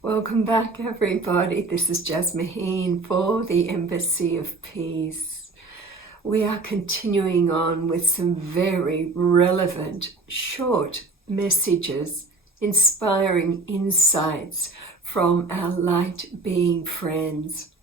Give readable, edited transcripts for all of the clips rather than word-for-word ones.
Welcome back, everybody. This is Jasmine for the Embassy of Peace. We are continuing on with some very relevant, short messages, inspiring insights from our light being friends.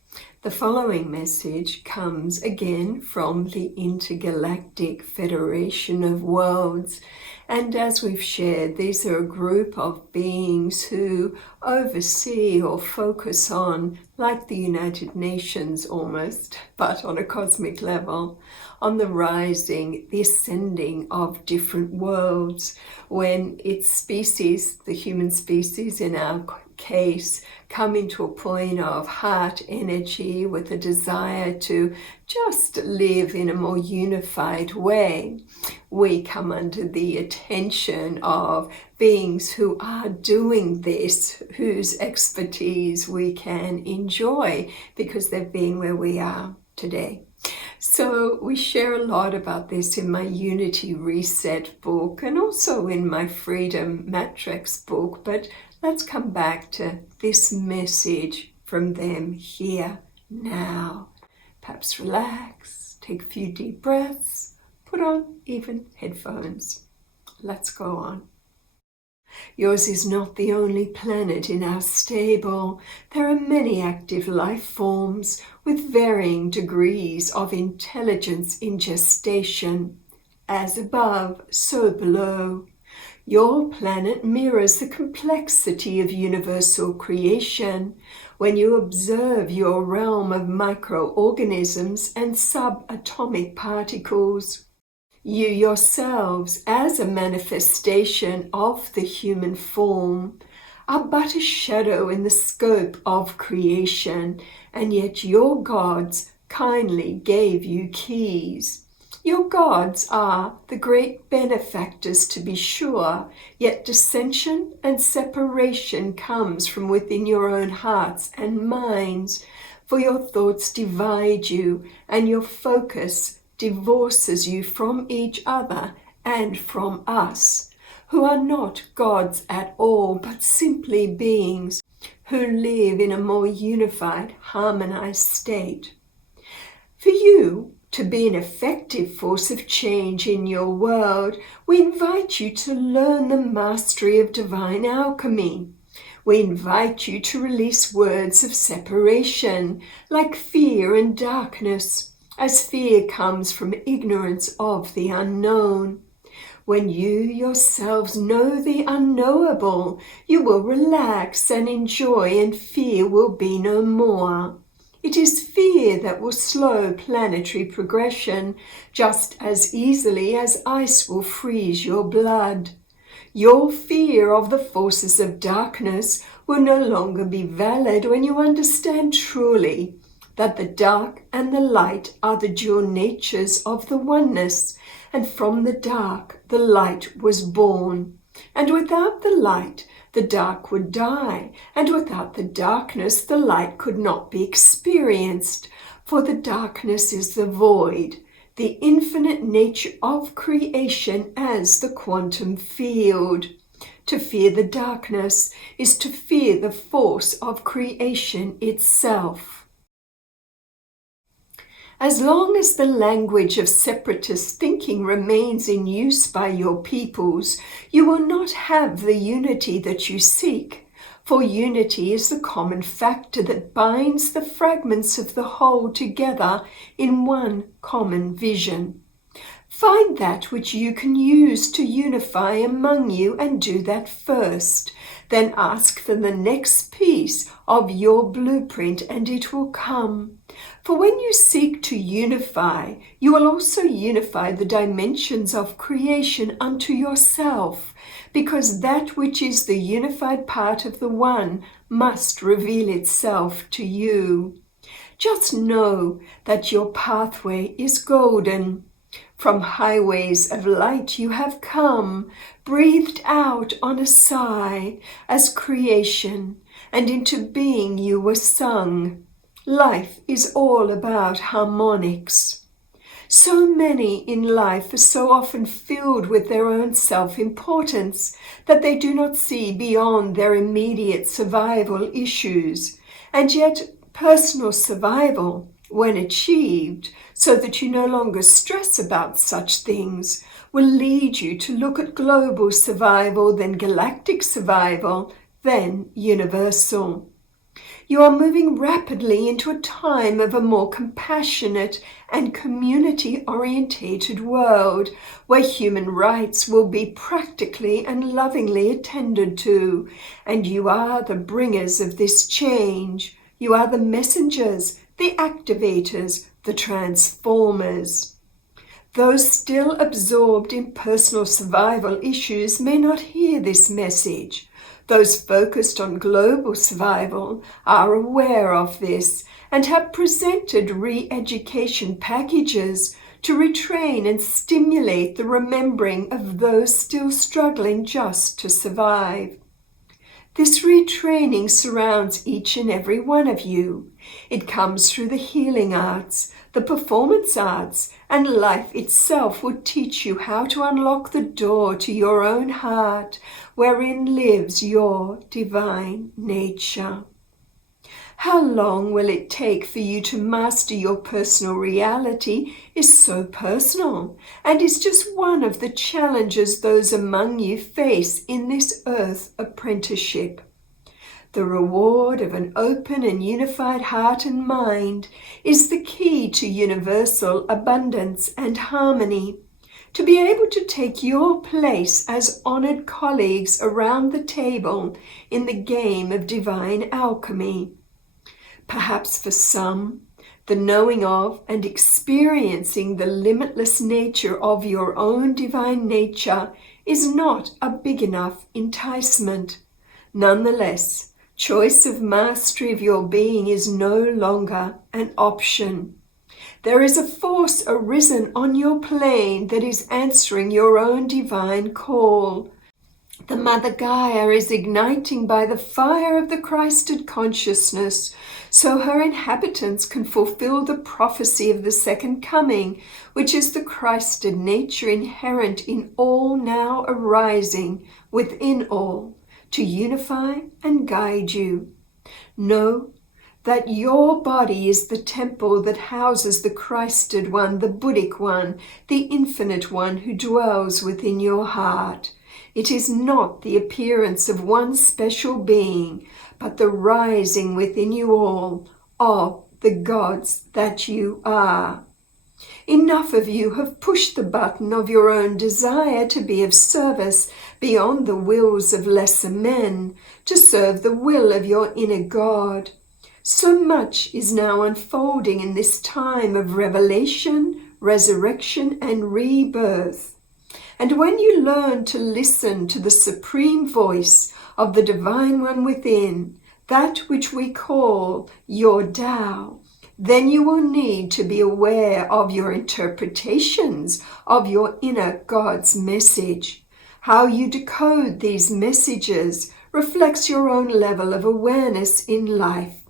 The following message comes again from the Intergalactic Federation of Worlds. And as we've shared, these are a group of beings who oversee or focus on, like the United Nations almost, but on a cosmic level, on the rising, the ascending of different worlds, when its species, the human species in our case, come into a point of heart energy with a desire to just live in a more unified way. We come under the attention of beings who are doing this, whose expertise we can enjoy because they've been where we are today. So we share a lot about this in my Unity Reset book and also in my Freedom Matrix book, but let's come back to this message from them here now. Perhaps relax, take a few deep breaths, put on even headphones. Let's go on. Yours is not the only planet in our stable. There are many active life forms with varying degrees of intelligence in gestation. As above, so below. Your planet mirrors the complexity of universal creation. When you observe your realm of microorganisms and subatomic particles, you yourselves, as a manifestation of the human form, are but a shadow in the scope of creation, and yet your gods kindly gave you keys. Your gods are the great benefactors, to be sure, yet dissension and separation comes from within your own hearts and minds, for your thoughts divide you, and your focus divorces you from each other and from us, who are not gods at all, but simply beings who live in a more unified, harmonized state. For you to be an effective force of change in your world, we invite you to learn the mastery of divine alchemy. We invite you to release words of separation, like fear and darkness, as fear comes from ignorance of the unknown. When you yourselves know the unknowable, you will relax and enjoy, and fear will be no more. It is fear that will slow planetary progression, just as easily as ice will freeze your blood. Your fear of the forces of darkness will no longer be valid when you understand truly that the dark and the light are the dual natures of the oneness, and from the dark the light was born. And without the light, the dark would die, and without the darkness, the light could not be experienced, for the darkness is the void, the infinite nature of creation as the quantum field. To fear the darkness is to fear the force of creation itself. As long as the language of separatist thinking remains in use by your peoples, you will not have the unity that you seek, for unity is the common factor that binds the fragments of the whole together in one common vision. Find that which you can use to unify among you and do that first. Then ask for the next piece of your blueprint and it will come. For when you seek to unify, you will also unify the dimensions of creation unto yourself, because that which is the unified part of the one must reveal itself to you. Just know that your pathway is golden. From highways of light you have come, breathed out on a sigh as creation, and into being you were sung. Life is all about harmonics. So many in life are so often filled with their own self-importance that they do not see beyond their immediate survival issues. And yet, personal survival, when achieved, so that you no longer stress about such things, will lead you to look at global survival, then galactic survival, then universal. You are moving rapidly into a time of a more compassionate and community-orientated world where human rights will be practically and lovingly attended to, and you are the bringers of this change. You are the messengers, the activators, the transformers. Those still absorbed in personal survival issues may not hear this message. Those focused on global survival are aware of this and have presented re-education packages to retrain and stimulate the remembering of those still struggling just to survive. This retraining surrounds each and every one of you. It comes through the healing arts, the performance arts, and life itself will teach you how to unlock the door to your own heart, wherein lives your divine nature. How long will it take for you to master your personal reality is so personal and is just one of the challenges those among you face in this earth apprenticeship. The reward of an open and unified heart and mind is the key to universal abundance and harmony. To be able to take your place as honored colleagues around the table in the game of divine alchemy. Perhaps for some, the knowing of and experiencing the limitless nature of your own divine nature is not a big enough enticement. Nonetheless, choice of mastery of your being is no longer an option. There is a force arisen on your plane that is answering your own divine call. The Mother Gaia is igniting by the fire of the Christed consciousness, so her inhabitants can fulfill the prophecy of the second coming, which is the Christed nature inherent in all now arising within all, to unify and guide you. Know that your body is the temple that houses the Christed one, the Buddhic one, the infinite one who dwells within your heart. It is not the appearance of one special being, but the rising within you all of the gods that you are. Enough of you have pushed the button of your own desire to be of service beyond the wills of lesser men, to serve the will of your inner God. So much is now unfolding in this time of revelation, resurrection, and rebirth. And when you learn to listen to the supreme voice of the Divine One within, that which we call your Tao, then you will need to be aware of your interpretations of your inner God's message. How you decode these messages reflects your own level of awareness in life.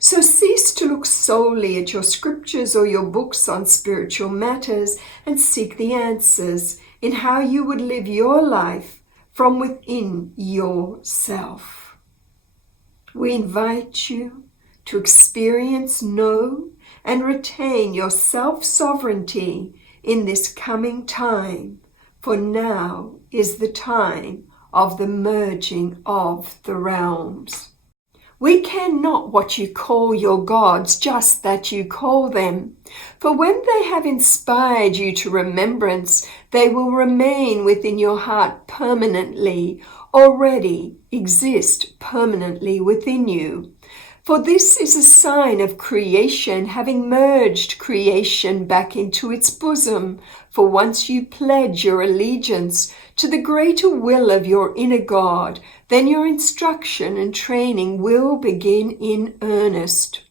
So cease to look solely at your scriptures or your books on spiritual matters and seek the answers in how you would live your life from within yourself. We invite you to experience, know, and retain your self-sovereignty in this coming time, for now is the time of the merging of the realms. We care not what you call your gods, just that you call them. For when they have inspired you to remembrance, they will remain within your heart permanently, already exist permanently within you. For this is a sign of creation having merged creation back into its bosom. For once you pledge your allegiance to the greater will of your inner God, then your instruction and training will begin in earnest.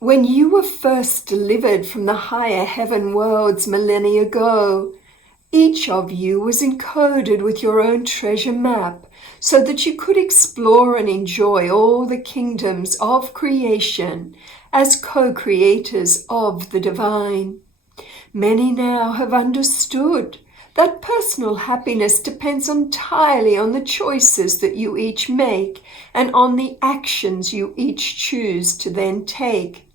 When you were first delivered from the higher heaven worlds millennia ago, each of you was encoded with your own treasure map, so that you could explore and enjoy all the kingdoms of creation as co-creators of the divine. Many now have understood that personal happiness depends entirely on the choices that you each make and on the actions you each choose to then take.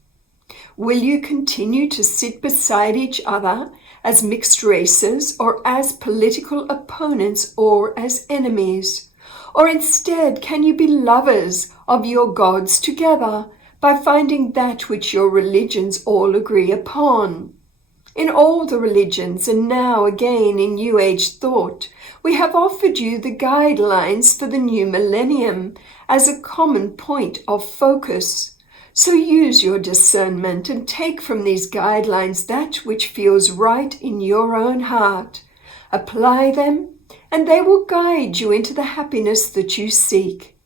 Will you continue to sit beside each other as mixed races or as political opponents or as enemies? Or instead, can you be lovers of your gods together by finding that which your religions all agree upon? In all the religions, and now again in New Age thought, we have offered you the guidelines for the new millennium as a common point of focus. So use your discernment and take from these guidelines that which feels right in your own heart. Apply them, and they will guide you into the happiness that you seek.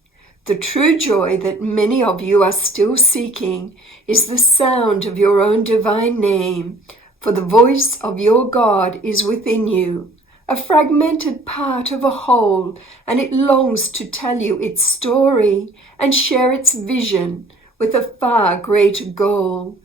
The true joy that many of you are still seeking is the sound of your own divine name, for the voice of your God is within you, a fragmented part of a whole, and it longs to tell you its story and share its vision with a far greater goal.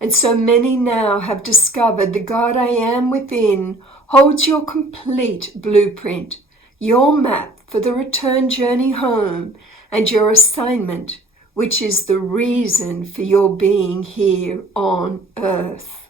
And so many now have discovered the God I Am within holds your complete blueprint, your map for the return journey home, and your assignment, which is the reason for your being here on earth.